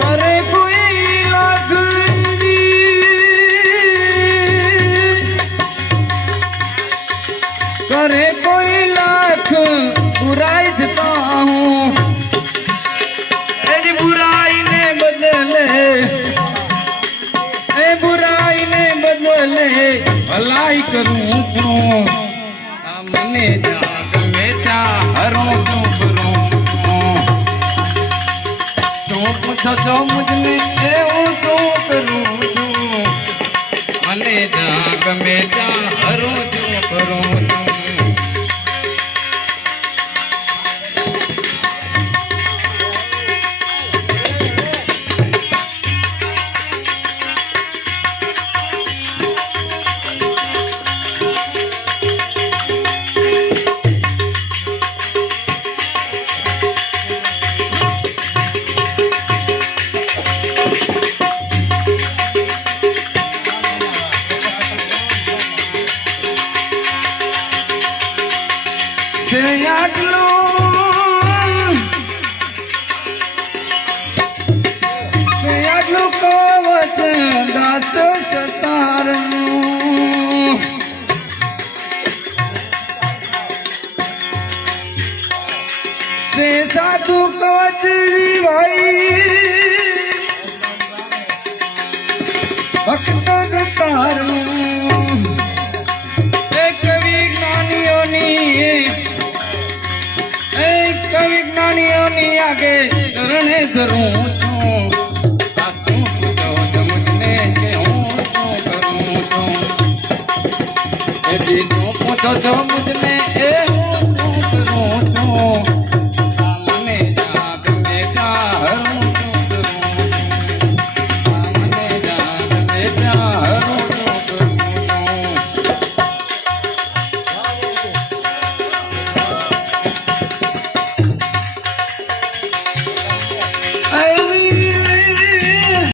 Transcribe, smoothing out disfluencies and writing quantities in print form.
करे कोई लाख करे कोई लाख बुराई जता हूँ बुराई ने बदले बुराई ने बदले भलाई करूँ क्यों मने जाग में क्या हरों क्यों करूँ पूछो जो मुझने शो करूँ मने जाग में क्या हरों क्यों करूँ दास सतार से साधु कवच भाई भक्त सतार कवि ज्ञानियों नी आगे चरणे धरूं पूछो जो मुझने